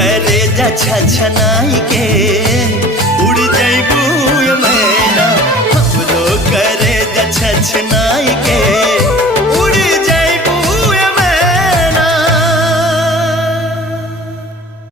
करे जा छछनाई के उड़ जइबू मैना हमरो करे जा छछना